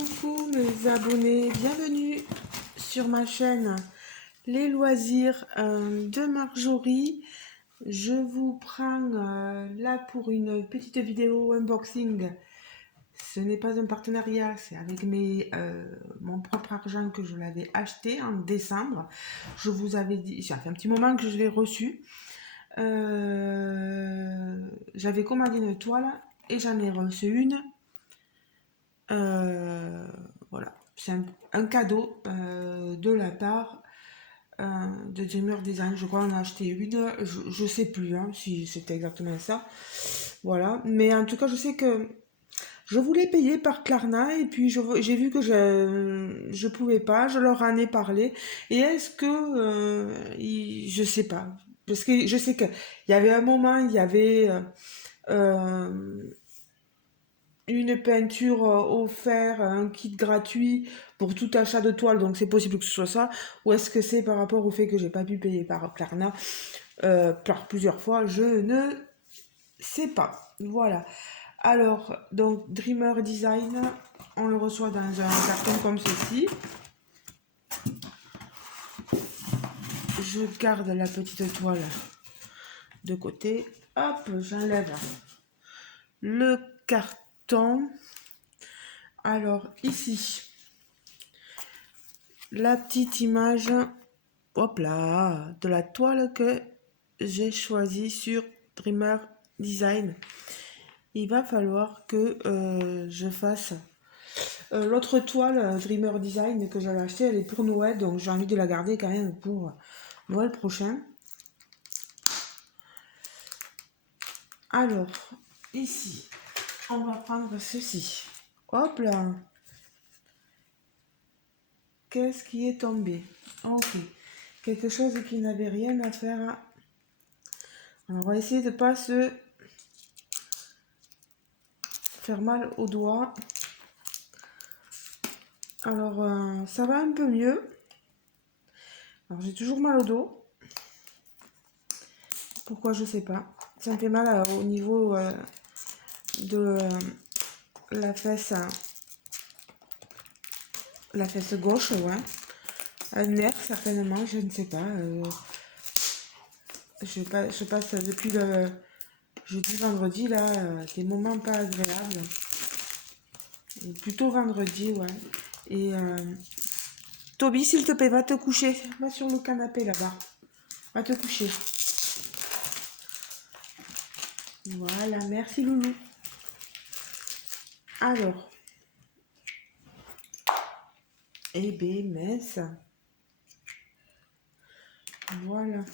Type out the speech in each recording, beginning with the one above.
Coucou mes abonnés, bienvenue sur ma chaîne Les Loisirs de Marjorie. Je vous prends là pour une petite vidéo unboxing. Ce n'est pas un partenariat, c'est avec mon propre argent que je l'avais acheté en décembre. Je vous avais dit, ça fait un petit moment que je l'ai reçu. J'avais commandé une toile et j'en ai reçu une. Voilà, c'est un cadeau de la part de Dreamer Design. Je crois qu'on a acheté une, je sais plus si c'était exactement ça. Voilà, mais en tout cas, je sais que je voulais payer par Klarna et puis j'ai vu que je pouvais pas. Je leur en ai parlé. Et est-ce que je sais pas, parce que je sais que il y avait un moment, il y avait une peinture offerte, un kit gratuit pour tout achat de toile, donc c'est possible que ce soit ça, ou est-ce que c'est par rapport au fait que j'ai pas pu payer par Klarna par plusieurs fois, je ne sais pas. Voilà. Alors, donc Dreamer Design, on le reçoit dans un carton comme ceci. Je garde la petite toile de côté. Hop, j'enlève le carton. Alors, ici, la petite image, hop là, de la toile que j'ai choisie sur Dreamer Design. Il va falloir que je fasse l'autre toile Dreamer Design que j'avais achetée, elle est pour Noël, donc j'ai envie de la garder quand même pour Noël prochain. Alors, ici, on va prendre ceci. Hop là. Qu'est-ce qui est tombé? Ok. Quelque chose qui n'avait rien à faire. Alors, on va essayer de ne pas se faire mal aux doigts. Alors, ça va un peu mieux. Alors, j'ai toujours mal au dos. Pourquoi, je sais pas. Ça me fait mal au niveau de la fesse gauche, ouais. Un nerf, certainement, je ne sais pas. Je passe depuis le jeudi, vendredi, là, des moments pas agréables. Plutôt vendredi, ouais. Et Toby, s'il te plaît, va te coucher. Va sur le canapé là-bas. Va te coucher. Voilà, merci Loulou. Alors. Eh bien, mince. Voilà.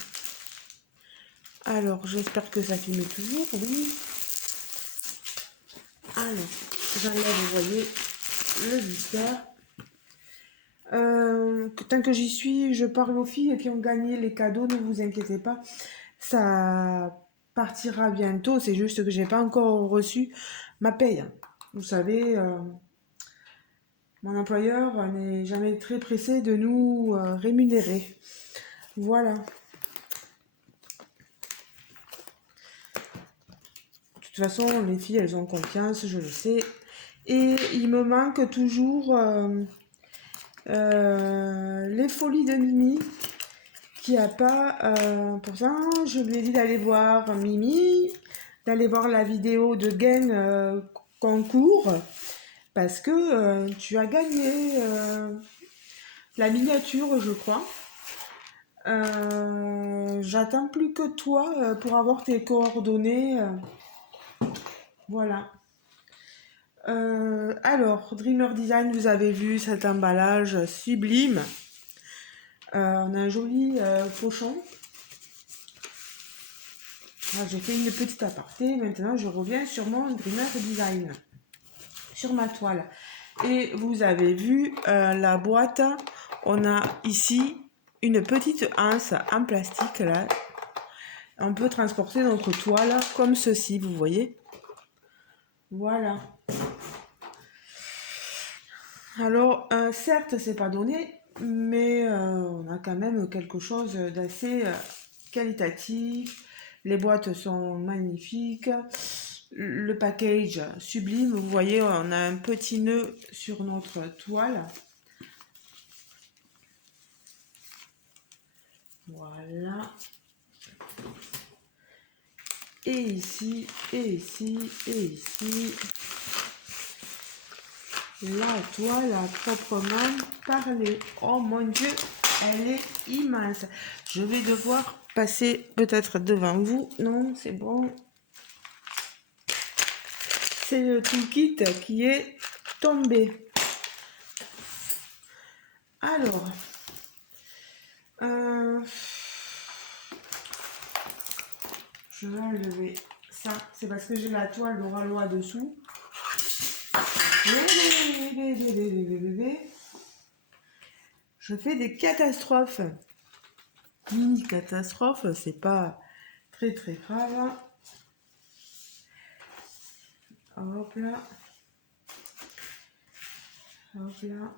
Alors, j'espère que ça filme toujours, oui. Alors, j'enlève, vous voyez, le viseur. Tant que j'y suis, je parle aux filles qui ont gagné les cadeaux, ne vous inquiétez pas. Ça partira bientôt, c'est juste que j'ai pas encore reçu ma paye. Vous savez, mon employeur n'est jamais très pressé de nous rémunérer. Voilà. De toute façon, les filles, elles ont confiance, je le sais. Et il me manque toujours les folies de Mimi, qui a pas... pourtant, je lui ai dit d'aller voir Mimi, d'aller voir la vidéo de gain concours, parce que tu as gagné la miniature, je crois. J'attends plus que toi pour avoir tes coordonnées. Voilà. Alors, Dreamer Design, vous avez vu cet emballage sublime. On a un joli pochon. J'ai fait une petite aparté. Maintenant, je reviens sur mon Dreamer Design, sur ma toile. Et vous avez vu la boîte. On a ici une petite anse en plastique là. On peut transporter notre toile comme ceci, vous voyez. Voilà. Alors, certes, c'est pas donné, mais on a quand même quelque chose d'assez qualitatif. Les boîtes sont magnifiques. le package sublime. Vous voyez, on a un petit nœud sur notre toile. Voilà. Et ici, et ici, et ici. La toile à proprement parler. Oh mon Dieu, elle est immense. Je vais devoir passer peut-être devant vous. Non, c'est bon. C'est le toolkit qui est tombé. Alors, je vais enlever ça. C'est parce que j'ai la toile de Ralois dessous. Je fais des catastrophes. Mini catastrophes, c'est pas très très grave. Hop là. Hop là.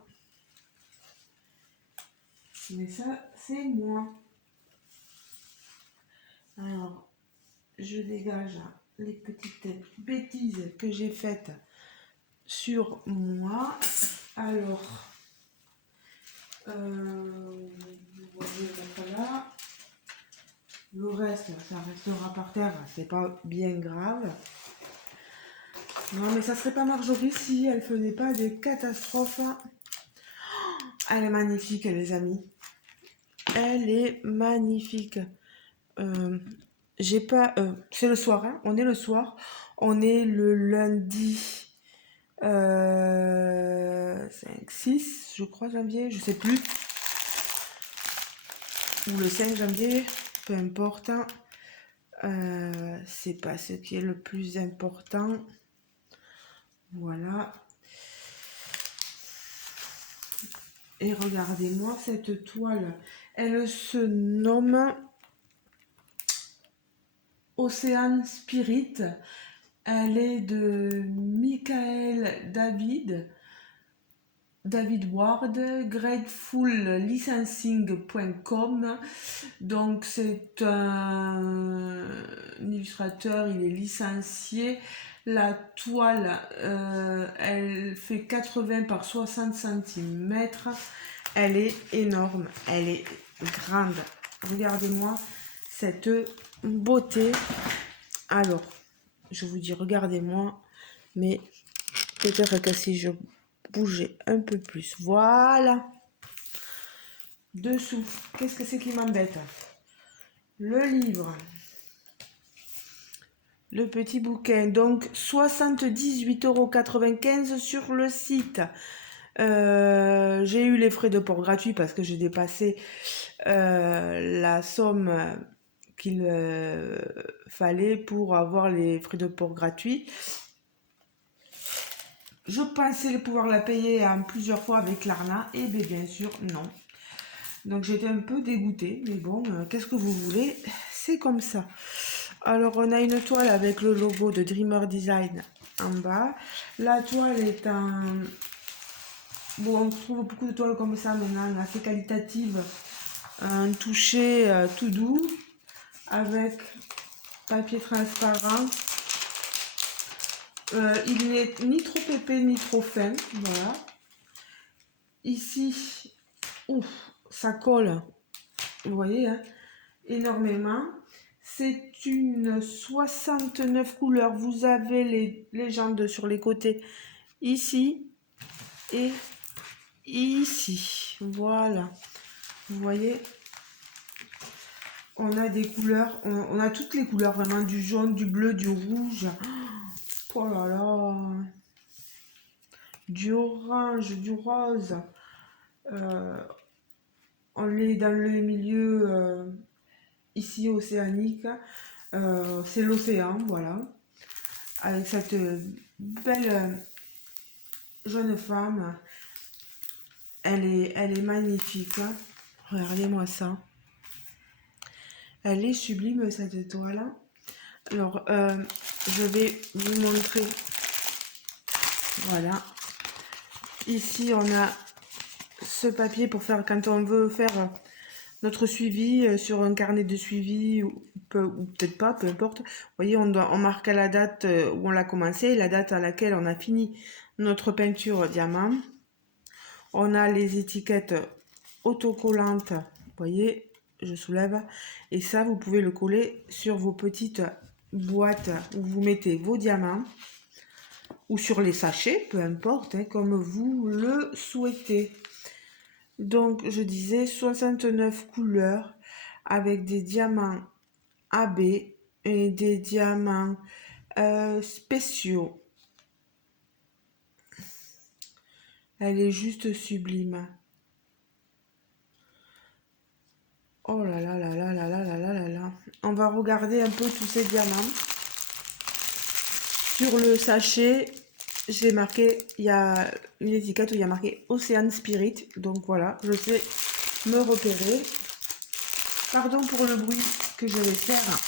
Mais ça, c'est moi. Alors, je dégage les petites bêtises que j'ai faites sur moi. Alors, vous voyez là. Le reste, ça restera par terre. C'est pas bien grave. Non, mais ça serait pas Marjorie si elle faisait pas des catastrophes. Elle est magnifique, les amis. Elle est magnifique. J'ai pas. C'est le soir, hein. On est le soir. On est le lundi 5, 6, je crois, janvier, je sais plus. Ou le 5 janvier, peu importe. C'est pas ce qui est le plus important. Voilà. Et regardez-moi cette toile. Elle se nomme Ocean Spirit. Elle est de Michael David Ward, gratefullicensing.com. Donc c'est un illustrateur, il est licencié. La toile, elle fait 80 par 60 cm. Elle est énorme, elle est grande. Regardez-moi cette beauté. Alors, je vous dis, regardez-moi, mais peut-être que si je bougeais un peu plus, voilà. Dessous, qu'est-ce que c'est qui m'embête? Le livre. Le petit bouquin, donc 78,95 € sur le site. J'ai eu les frais de port gratuits parce que j'ai dépassé la somme qu'il fallait pour avoir les frais de port gratuits. Je pensais pouvoir la payer en plusieurs fois avec Klarna, et bien sûr non. Donc j'étais un peu dégoûtée, mais bon, qu'est-ce que vous voulez, c'est comme ça. Alors on a une toile avec le logo de Dreamer Design en bas. La toile est en... Bon, on trouve beaucoup de toiles comme ça maintenant, assez qualitatives. Un toucher tout doux, avec papier transparent. Il n'est ni trop épais ni trop fin, voilà. Ici, ouf, ça colle, vous voyez, hein, énormément. C'est une 69 couleurs. Vous avez les légendes sur les côtés, ici et ici. Voilà, vous voyez, on a des couleurs, on a toutes les couleurs vraiment, du jaune, du bleu, du rouge. Oh là là, du orange, du rose. On est dans le milieu ici océanique. C'est l'océan, voilà. Avec cette belle jeune femme. Elle est magnifique. Regardez-moi ça. Elle est sublime, cette étoile. Alors, je vais vous montrer. Voilà. Ici, on a ce papier pour faire, quand on veut faire notre suivi sur un carnet de suivi ou peut-être pas, peu importe. Vous voyez, on marque à la date où on l'a commencé, la date à laquelle on a fini notre peinture diamant. On a les étiquettes autocollantes, vous voyez, je soulève, et ça vous pouvez le coller sur vos petites boîtes où vous mettez vos diamants ou sur les sachets, peu importe, hein, comme vous le souhaitez. Donc je disais 69 couleurs avec des diamants AB et des diamants spéciaux. Elle est juste sublime. Oh là là là là là là là là là là. On va regarder un peu tous ces diamants. Sur le sachet, j'ai marqué, il y a une étiquette où il y a marqué Ocean Spirit. Donc voilà, je sais me repérer. Pardon pour le bruit que je vais faire.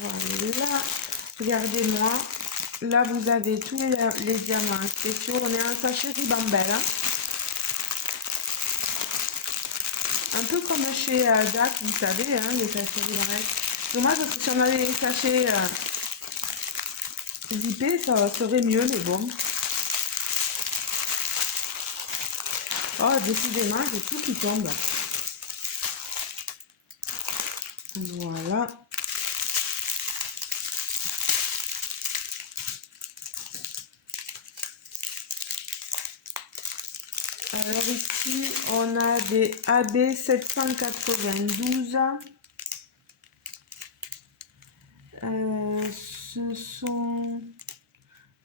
Voilà, regardez-moi. Là, vous avez tous les diamants spéciaux. On est un sachet ribambelle. Hein. Un peu comme chez DAC, vous savez, hein, les sachets ribambelle. Dommage parce que si on avait les sachets zippés, ça serait mieux, mais bon. Oh, décidément, j'ai tout qui tombe. Voilà. Alors ici, on a des AB 792. Ce sont...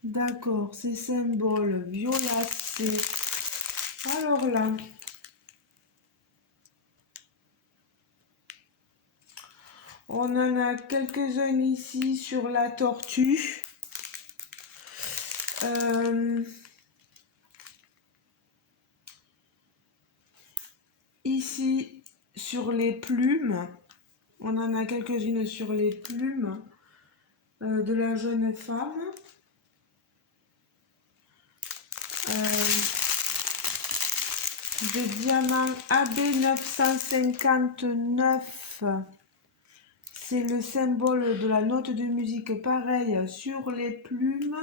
D'accord, ces symboles violacés. Alors là, on en a quelques-uns ici sur la tortue. Ici, sur les plumes. On en a quelques-unes sur les plumes de la jeune femme. De diamant AB 959. C'est le symbole de la note de musique, pareil sur les plumes.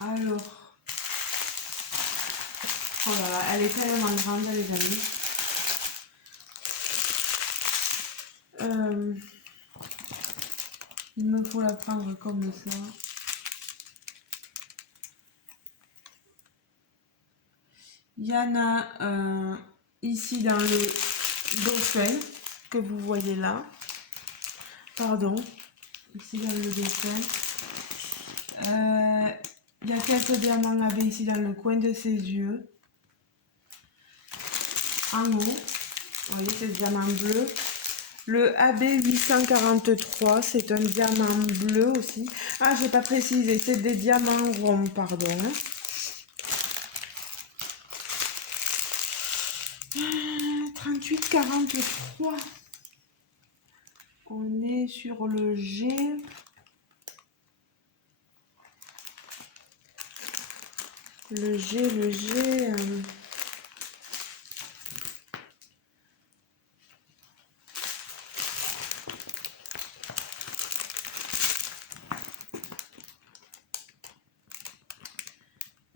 Alors, oh là là, elle est tellement grande, les amis. Il me faut la prendre comme ça. Il y en a ici dans le dauphin que vous voyez là. Pardon, ici dans le dauphin. Il y a quelques diamants AB ici dans le coin de ses yeux. En haut, vous voyez, c'est le diamant bleu. Le AB 843, c'est un diamant bleu aussi. Ah, j'ai pas précisé, c'est des diamants ronds, pardon. 38,43. On est sur le G. Le G.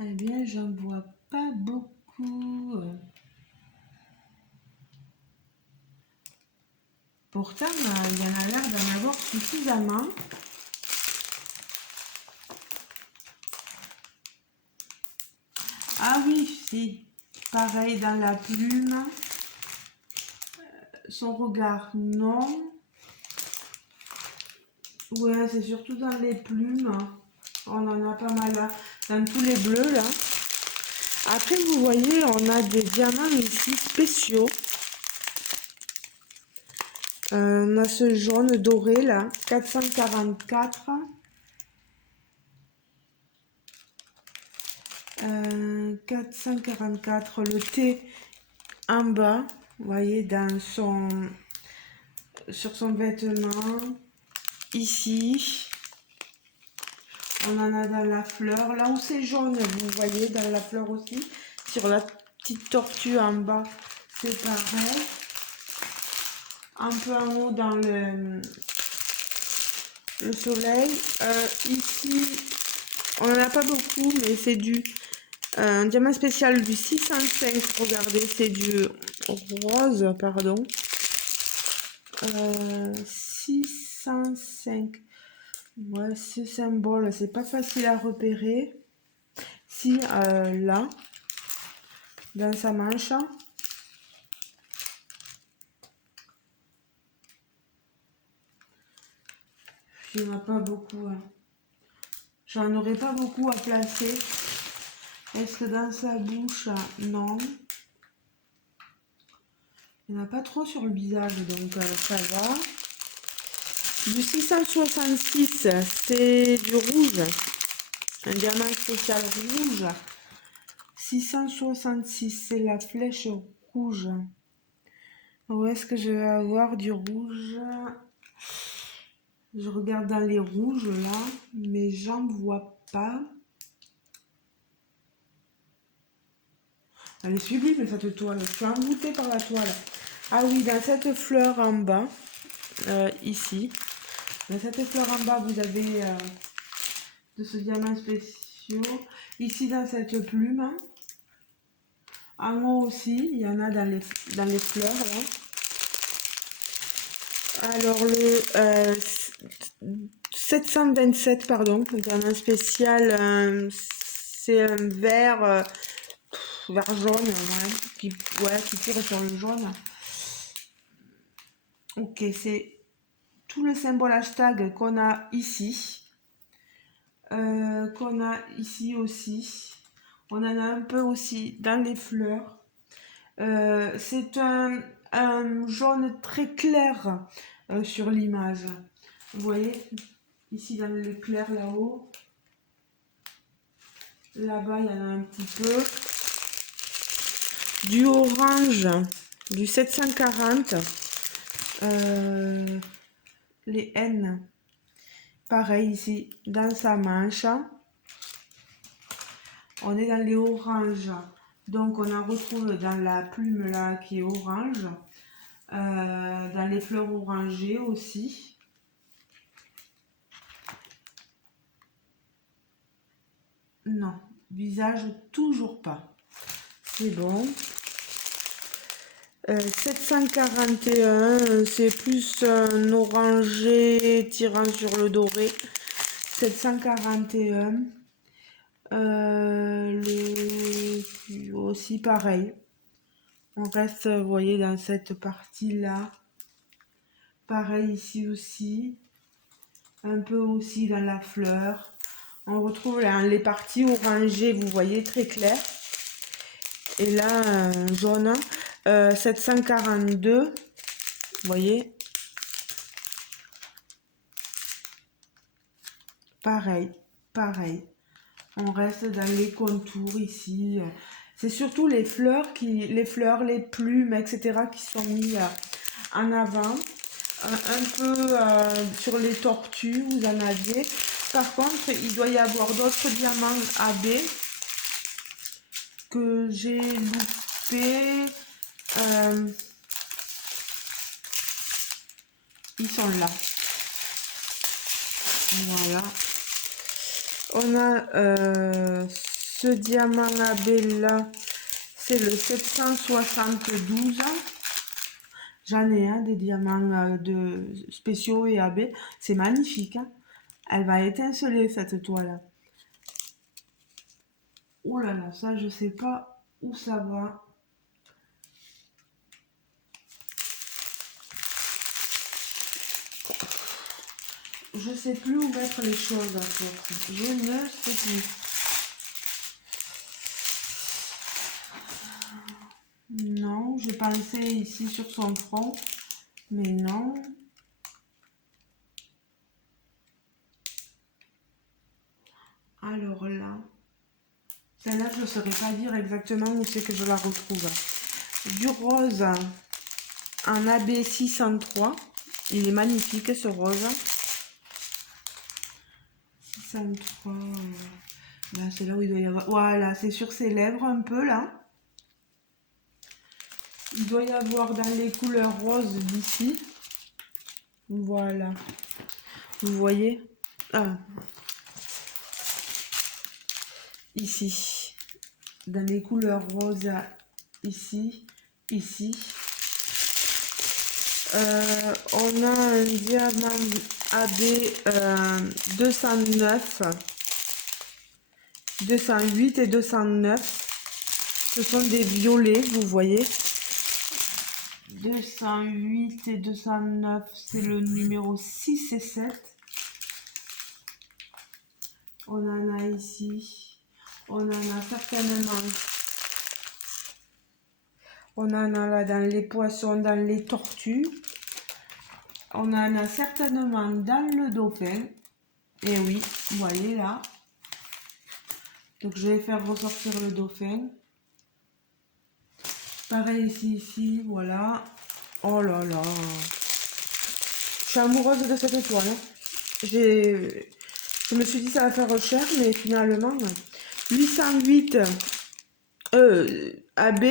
Eh bien, j'en vois pas beaucoup. Pourtant, il y en a l'air d'en avoir suffisamment. Ah oui, si. Pareil dans la plume. Son regard, non. Ouais, c'est surtout dans les plumes. On en a pas mal là. Dans tous les bleus, là. Après, vous voyez, on a des diamants ici spéciaux. On a ce jaune doré, là. 444. 444, le T en bas, vous voyez, sur son vêtement, ici, On en a dans la fleur. Là où c'est jaune, vous voyez, dans la fleur aussi. Sur la petite tortue en bas, c'est pareil. Un peu en haut dans le soleil. Ici, on n'en a pas beaucoup, mais c'est un diamant spécial du 605. Regardez, c'est du rose, pardon. 605. Ouais, ce symbole, c'est pas facile à repérer. Si, là, dans sa manche. Il n'y en a pas beaucoup. Hein. J'en aurais pas beaucoup à placer. Est-ce que dans sa bouche, non. Il n'y en a pas trop sur le visage, donc ça va. Du 666, c'est du rouge. Un diamant spécial rouge. 666, c'est la flèche rouge. Où est-ce que je vais avoir du rouge? Je regarde dans les rouges là, mais j'en vois pas. Elle est sublime cette toile, je suis envoûtée par la toile. Ah oui, dans cette fleur en bas, ici, dans cette fleur en bas, vous avez de ce diamant spéciaux. Ici, dans cette plume, en haut aussi, il y en a dans les fleurs là. Alors le 727, pardon, diamant spécial, c'est un vert, vert jaune, ouais, qui tire sur le jaune. Ok, c'est tout le symbole hashtag qu'on a ici. Qu'on a ici aussi. On en a un peu aussi dans les fleurs. C'est un jaune très clair sur l'image. Vous voyez, ici dans le clair là-haut. Là-bas, il y en a un petit peu. Du orange, du 740. Les N. Pareil ici, dans sa manche. On est dans les oranges. Donc, on en retrouve dans la plume là qui est orange. Dans les fleurs orangées aussi. Non, visage toujours pas. C'est bon. 741, c'est plus un orangé tirant sur le doré. 741. Aussi pareil. On reste, vous voyez, dans cette partie-là. Pareil ici aussi. Un peu aussi dans la fleur. On retrouve les parties orangées, vous voyez, très claires. Et là, jaune. 742. Vous voyez. Pareil, pareil. On reste dans les contours ici. C'est surtout les fleurs, les plumes, etc. qui sont mis en avant. Un peu sur les tortues, vous en aviez. Par contre, il doit y avoir d'autres diamants AB que j'ai loupés. Ils sont là. Voilà. On a ce diamant AB là, c'est le 772. J'en ai des diamants spéciaux et AB. C'est magnifique. Hein. Elle va étinceler cette toile. Oh là là, ça je sais pas où ça va. Je sais plus où mettre les choses à faire. Je ne sais plus. Non, je pensais ici sur son front, mais non. Alors là, celle-là, je ne saurais pas dire exactement où c'est que je la retrouve. Du rose en AB 603. Il est magnifique ce rose. 103. Là, c'est là où il doit y avoir. Voilà, c'est sur ses lèvres un peu là. Il doit y avoir dans les couleurs roses d'ici. Voilà. Vous voyez? Ah. Ici. Dans les couleurs roses ici. Ici. On a un diamant AB 209, 208 et 209. Ce sont des violets, vous voyez. 208 et 209, c'est le numéro 6 et 7. On en a ici. On en a certainement. On en a là dans les poissons, dans les tortues. On en a certainement dans le dauphin. Et oui, vous voyez là. Donc je vais faire ressortir le dauphin. Pareil ici, voilà. Oh là là. Je suis amoureuse de cette étoile. Je me suis dit ça va faire cher, mais finalement, 808 AB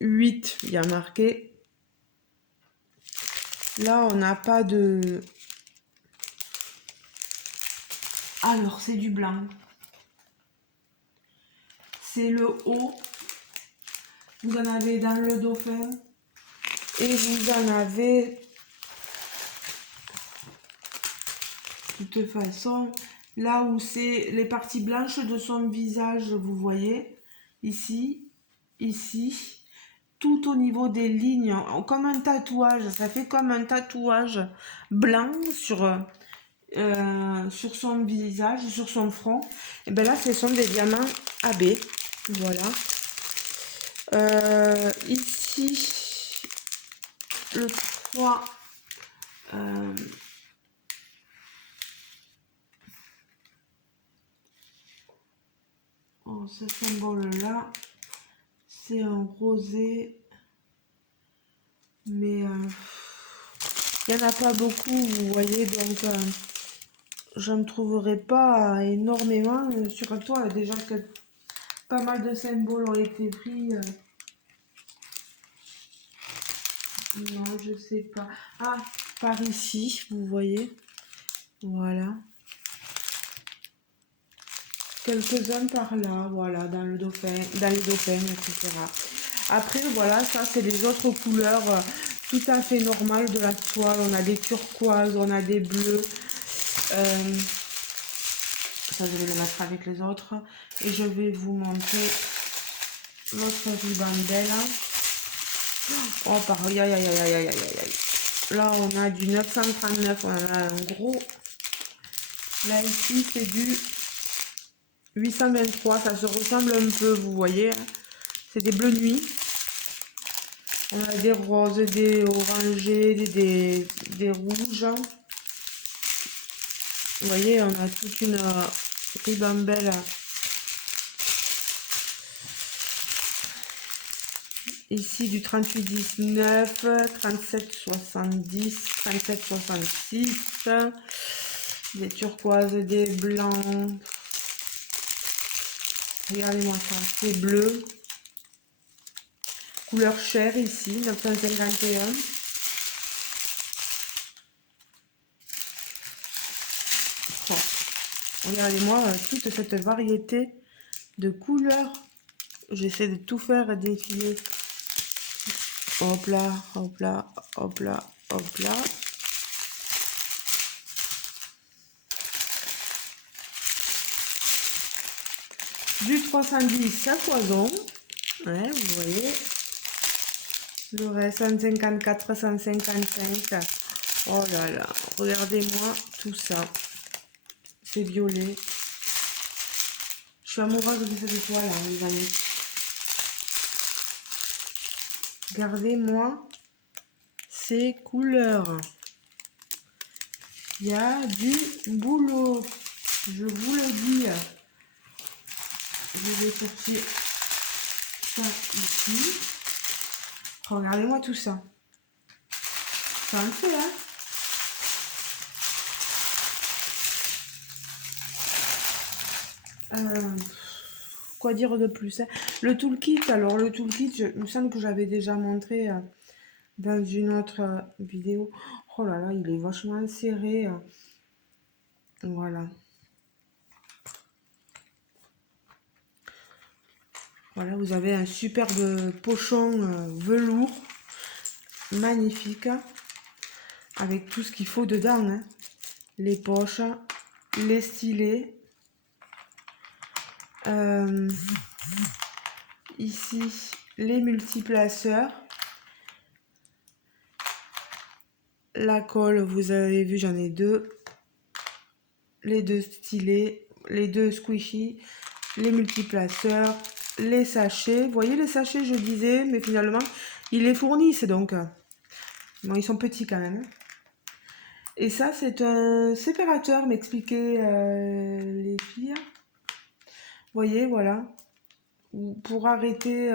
8, il y a marqué. Là, on n'a pas de... Alors, c'est du blanc. C'est le haut. Vous en avez dans le dauphin. Et vous en avez... De toute façon, là où c'est les parties blanches de son visage, vous voyez, ici, ici, tout au niveau des lignes, comme un tatouage, ça fait comme un tatouage blanc sur son visage, sur son front. Et bien là, ce sont des diamants AB, voilà. Ici, le 3... ce symbole-là, c'est un rosé, mais il n'y en a pas beaucoup, vous voyez, donc je ne trouverai pas énormément sur la toile. Déjà que pas mal de symboles ont été pris. Non, je sais pas. Ah, par ici, vous voyez, voilà. Quelques-uns par là, voilà, dans le dauphin, etc. Après, voilà, ça c'est les autres couleurs tout à fait normales de la toile. On a des turquoises, on a des bleus. Ça, je vais le mettre avec les autres. Et je vais vous montrer l'autre ribambelle. Oh, par aïe, aïe, aïe, aïe, aïe, aïe, aïe. Là, on a du 939, on en a un gros. Là, ici, c'est du 823, ça se ressemble un peu, vous voyez. C'est des bleus nuit. On a des roses, des orangés, des rouges. Vous voyez, on a toute une ribambelle. Ici, du 38,19, 37,70, 37,66. Des turquoises, des blancs. Regardez-moi ça, c'est bleu. Couleur chair ici, 951. Oh, regardez-moi toute cette variété de couleurs. J'essaie de tout faire défiler. Hop là, hop là, hop là, hop là. Du 310 à foison. Ouais, vous voyez. Le reste, 154, 155. Oh là là, regardez-moi tout ça. C'est violet. Je suis amoureuse de cette étoile, hein, les amis. Regardez-moi ces couleurs. Il y a du boulot. Je vous le dis. Je vais chercher ça ici. Regardez-moi tout ça. Ça me fait là. Euh, quoi dire de plus, hein. Le toolkit, alors le toolkit, il me semble que j'avais déjà montré dans une autre vidéo. Oh là là, il est vachement serré. Voilà. Voilà, vous avez un superbe pochon velours, magnifique, avec tout ce qu'il faut dedans, hein. Les poches, les stylets. Ici, les multiplaceurs. La colle, vous avez vu, j'en ai deux. Les deux stylés, les deux squishy, les multiplaceurs, les sachets. Vous voyez les sachets, je disais, mais finalement, ils les fournissent donc. Bon, ils sont petits quand même. Et ça, c'est un séparateur, m'expliquaient les filles. Vous voyez, voilà. Pour arrêter,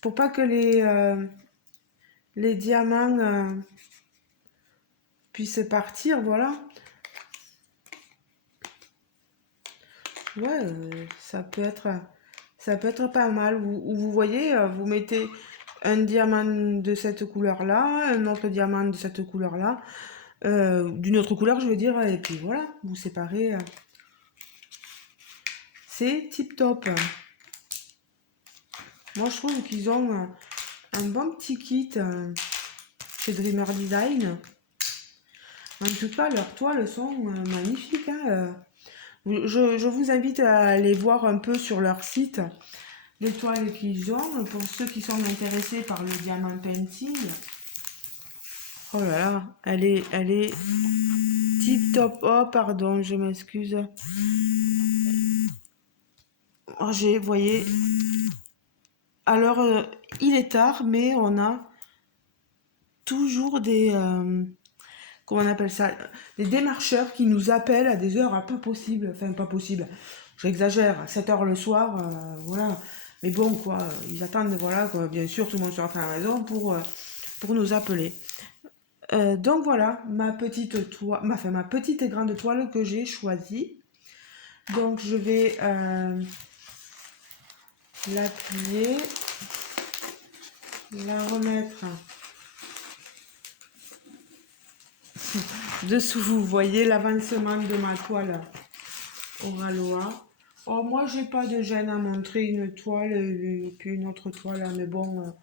pour pas que les diamants puissent partir, voilà. Ouais, ça peut être pas mal. Vous voyez, vous mettez un diamant de cette couleur-là, un autre diamant de cette couleur-là, d'une autre couleur, je veux dire, et puis voilà, vous séparez. C'est tip top. Moi, je trouve qu'ils ont un bon petit kit chez Dreamer Design. En tout cas, leurs toiles sont magnifiques, hein. Je vous invite à aller voir un peu sur leur site les toiles qu'ils ont pour ceux qui sont intéressés par le diamant painting. Oh là là, elle est tip top. Oh pardon, je m'excuse. Oh, vous voyez. Alors, il est tard, mais on a toujours des comment on appelle ça, des démarcheurs qui nous appellent à des heures pas possibles. Enfin, pas possible. J'exagère, à 7 heures le soir, voilà. Mais bon, quoi, ils attendent, voilà, quoi, bien sûr, tout le monde sera à la maison pour nous appeler. Donc voilà, ma petite toile, ma petite et grande toile que j'ai choisie. Donc je vais la plier, la remettre dessous. Vous voyez l'avancement de ma toile au Ralois. Oh, moi j'ai pas de gêne à montrer une toile et puis une autre toile, mais bon,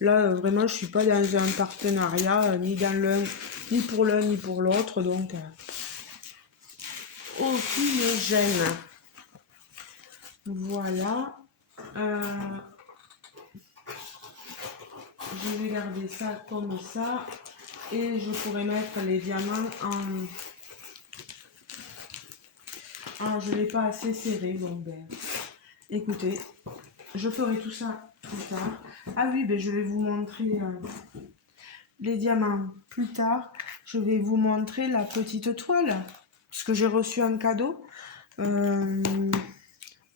là vraiment je suis pas dans un partenariat ni dans l'un, ni pour l'un ni pour l'autre, donc aucune gêne. Voilà. Je vais garder ça comme ça et je pourrais mettre les diamants en... Ah, je ne l'ai pas assez serré, donc ben, écoutez, je ferai tout ça plus tard. Ah oui, ben, je vais vous montrer les diamants plus tard. Je vais vous montrer la petite toile, puisque j'ai reçu un cadeau.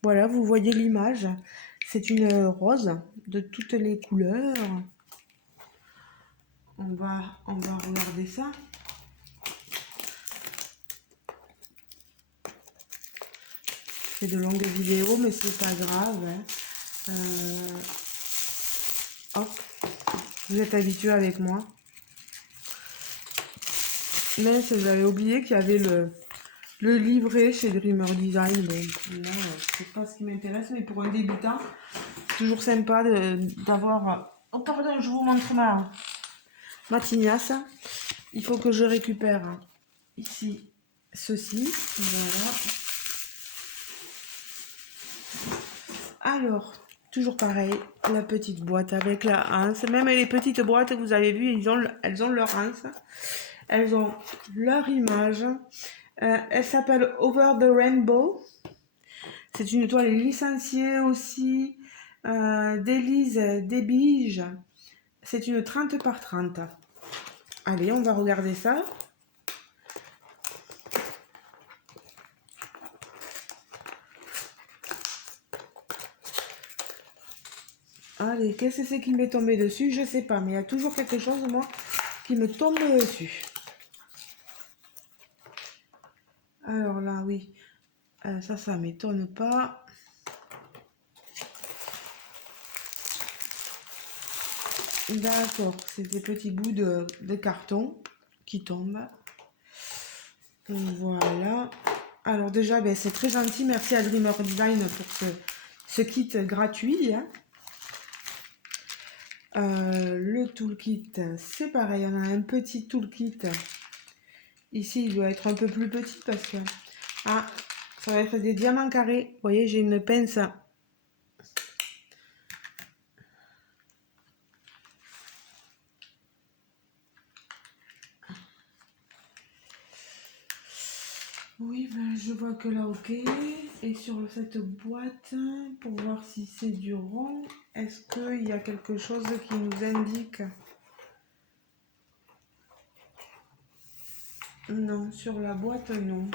Voilà, vous voyez l'image. C'est une rose de toutes les couleurs. On va regarder ça. C'est de longues vidéos, mais c'est pas grave, hein. Hop, vous êtes habitués avec moi. Mais j'avais oublié qu'il y avait le livret chez Dreamer Design. Donc là, c'est pas ce qui m'intéresse, mais pour un débutant, toujours sympa d'avoir... Oh pardon, je vous montre ma tignasse. Il faut que je récupère ici ceci. Voilà. Alors, toujours pareil, la petite boîte avec la anse. Même les petites boîtes, vous avez vu, elles ont leur anse. Elles ont leur image. Elle s'appelle Over the Rainbow. C'est une toile licenciée aussi d'Élise Desbiges. C'est une 30 par 30. Allez, on va regarder ça. Allez, qu'est-ce que c'est qui m'est tombé dessus? Je sais pas, mais il y a toujours quelque chose, moi, qui me tombe dessus. Alors là, oui. Ça m'étonne pas. D'accord, c'est des petits bouts de carton qui tombent. Voilà. Alors déjà, ben, c'est très gentil. Merci à Dreamer Design pour ce kit gratuit. Hein. Le toolkit, c'est pareil. On a un petit toolkit. Ici, il doit être un peu plus petit parce que... Ah, ça va être des diamants carrés. Vous voyez, j'ai une pince. Oui, ben, je vois que là, ok. Et sur cette boîte, pour voir si c'est du rond, est-ce qu'il y a quelque chose qui nous indique? Non, sur la boîte, non.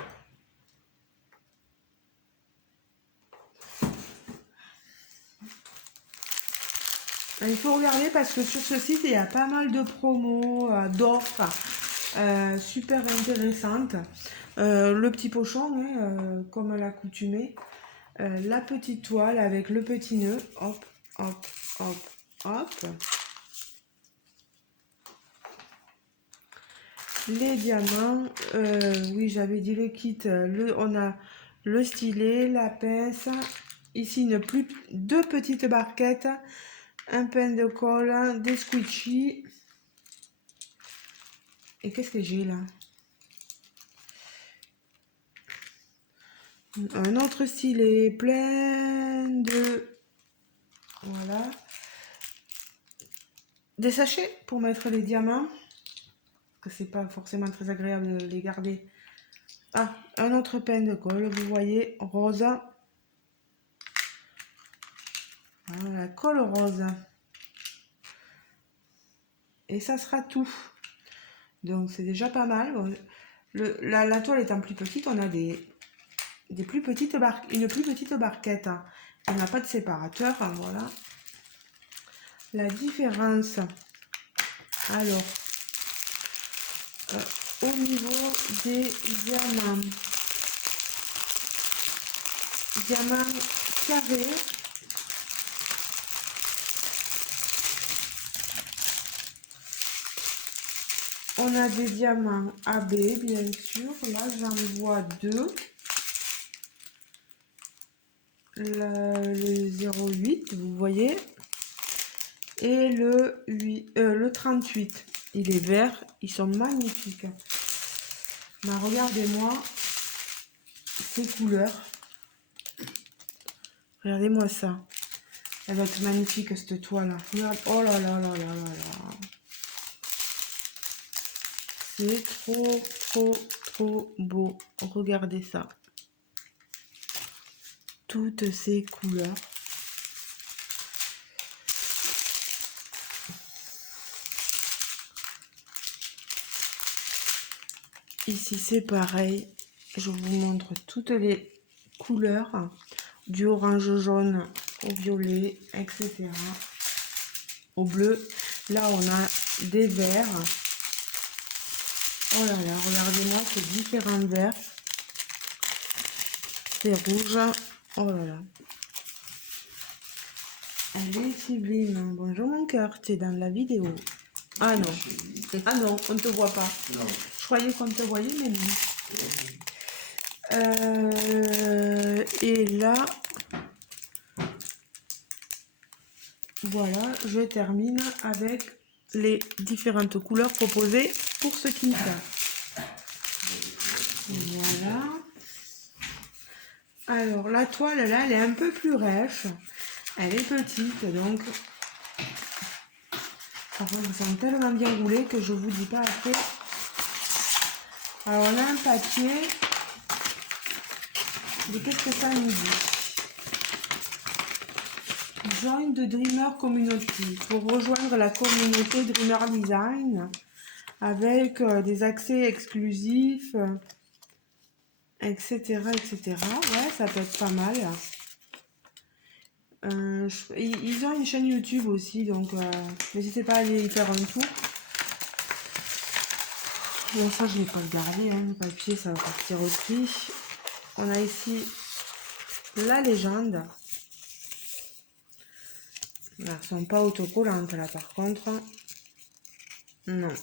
Il faut regarder parce que sur ce site, il y a pas mal de promos, d'offres super intéressantes. Le petit pochon, hein, comme à l'accoutumée. La petite toile avec le petit nœud. Hop, hop, hop, hop. Les diamants. Oui, j'avais dit le kit. On a le stylet, la pince. Ici, deux petites barquettes. Un pen de colle, des squishies. Et qu'est-ce que j'ai là? Un autre stylet plein de... Voilà. Des sachets pour mettre les diamants. Que c'est pas forcément très agréable de les garder. Ah, un autre pen de colle, vous voyez, rose. Voilà, colle rose. Et ça sera tout. Donc c'est déjà pas mal. Bon, la toile étant plus petite, on a une plus petite barquette. On n'a pas de séparateur, hein, voilà. La différence, alors, au niveau des diamants carrés, on a des diamants AB, bien sûr. Là, j'en vois deux. Le 0,8, vous voyez. Et le 38. Il est vert. Ils sont magnifiques. Mais regardez-moi ces couleurs. Regardez-moi ça. Elle va être magnifique, cette toile. Regarde. Oh là là là là là là. C'est trop, trop, trop beau. Regardez ça. Toutes ces couleurs. Ici, c'est pareil. Je vous montre toutes les couleurs. Du orange jaune au violet, etc. Au bleu. Là, on a des verts. Oh là là, regardez-moi ces différents verts. C'est rouge. Oh là là. Elle est sublime. Bonjour mon cœur, tu es dans la vidéo. Ah non. Ah non, on ne te voit pas. Non. Je croyais qu'on te voyait, mais non. Et là, voilà, je termine avec les différentes couleurs proposées pour ce kit. Voilà. Alors, la toile, là, elle est un peu plus rêche. Elle est petite, donc... Par contre, elles sont tellement bien roulées que je vous dis pas assez. Alors, on a un papier. Mais qu'est-ce que ça nous dit? Join the Dreamer Community. Pour rejoindre la communauté Dreamer Design avec des accès exclusifs, etc., etc. Ouais, ça peut être pas mal. Ils ont une chaîne YouTube aussi, donc n'hésitez pas à aller y faire un tour. Bon, ça, je ne vais pas le garder, hein, le papier, ça va partir au tri. On a ici la légende. Elles ne sont pas autocollantes là par contre. Non.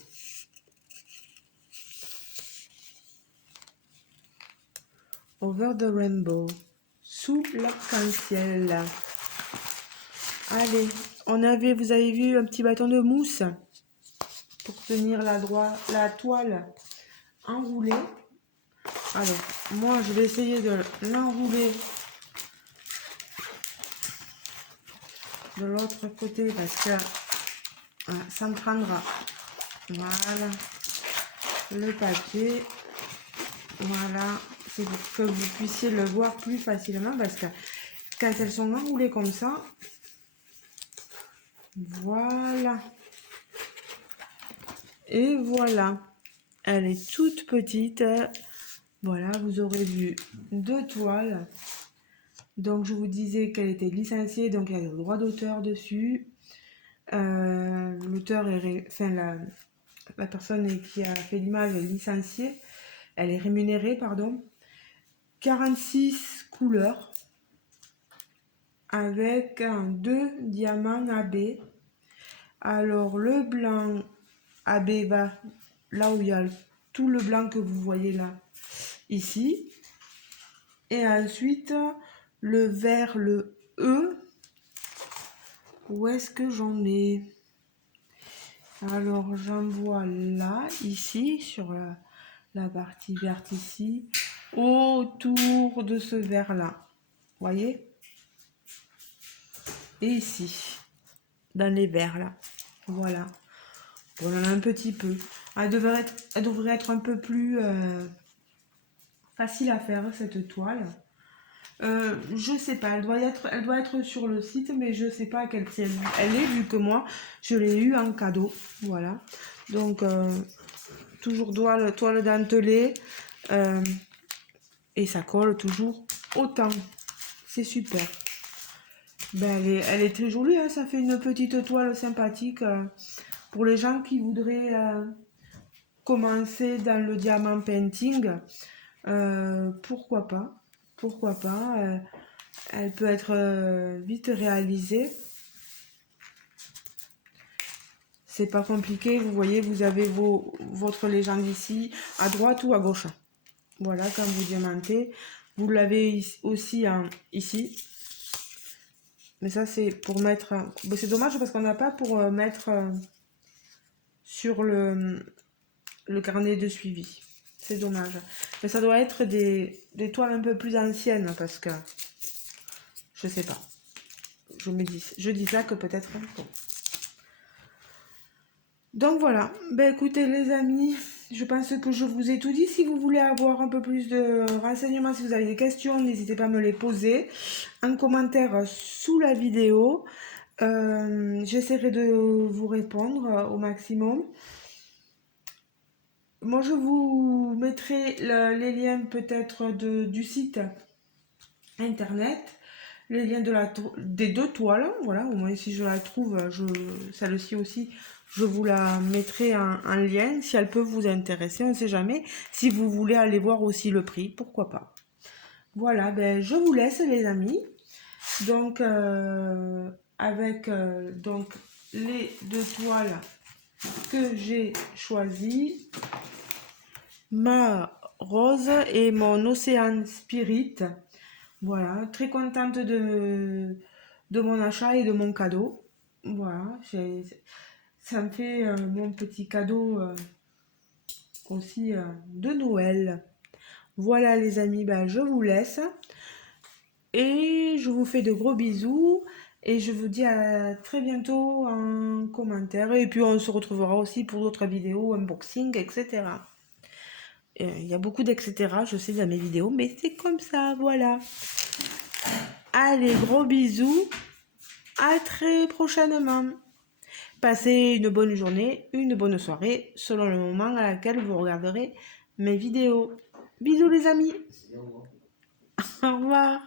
Over the rainbow. Sous l'arc-en-ciel. Allez, vous avez vu un petit bâton de mousse pour tenir la toile enroulée. Alors, moi je vais essayer de l'enrouler de l'autre côté parce que ça me prendra. Voilà, le papier. Voilà, c'est pour que vous puissiez le voir plus facilement parce que quand elles sont enroulées comme ça, voilà. Et voilà, elle est toute petite. Voilà, vous aurez vu 2 toiles. Donc je vous disais qu'elle était licenciée, donc il y a le droit d'auteur dessus. L'auteur est, la personne qui a fait l'image est licenciée, elle est rémunérée, pardon. 46 couleurs avec 2 diamants AB. Alors le blanc AB va là où il y a tout le blanc que vous voyez là, ici. Et ensuite le vert, le E. Où est-ce que j'en ai? Alors j'en vois là, ici, sur la partie verte ici, autour de ce vert là. Voyez? Et ici, dans les verts là. Voilà. On en a un petit peu. Elle devrait être un peu plus facile à faire, cette toile. Je sais pas, elle doit être sur le site, mais je sais pas à quel prix elle est, vu que moi, je l'ai eu en cadeau. Voilà. Donc, toujours toile dentelée. Et ça colle toujours autant. C'est super. Ben, elle est très jolie, hein, ça fait une petite toile sympathique pour les gens qui voudraient commencer dans le diamant painting. Pourquoi pas? Pourquoi pas? Elle peut être vite réalisée. C'est pas compliqué, vous voyez, vous avez votre légende ici, à droite ou à gauche. Voilà, quand vous diamantez. Vous l'avez aussi ici. Mais ça, c'est pour mettre... Bon, c'est dommage parce qu'on n'a pas pour mettre sur le carnet de suivi. C'est dommage. Mais ça doit être des toiles un peu plus anciennes parce que... Je sais pas. Je dis ça que peut-être... Bon. Donc voilà. Ben écoutez les amis, je pense que je vous ai tout dit. Si vous voulez avoir un peu plus de renseignements, si vous avez des questions, n'hésitez pas à me les poser en commentaire sous la vidéo. J'essaierai de vous répondre au maximum. Moi, je vous mettrai les liens peut-être du site internet, les liens des 2 toiles. Voilà, au moins si je la trouve, celle-ci aussi, je vous la mettrai en lien si elle peut vous intéresser. On ne sait jamais. Si vous voulez aller voir aussi le prix, pourquoi pas. Voilà, ben, je vous laisse les amis. Donc, avec donc les 2 toiles que j'ai choisies, ma rose et mon océan spirit. Voilà, très contente de mon achat et de mon cadeau. Voilà, ça me fait mon petit cadeau aussi de Noël. Voilà les amis, ben, je vous laisse. Et je vous fais de gros bisous. Et je vous dis à très bientôt en commentaire. Et puis on se retrouvera aussi pour d'autres vidéos, unboxing, etc. Il y a beaucoup d'etc. Je sais dans mes vidéos, mais c'est comme ça, voilà. Allez, gros bisous. À très prochainement. Passez une bonne journée, une bonne soirée, selon le moment à laquelle vous regarderez mes vidéos. Bisous les amis. Au revoir.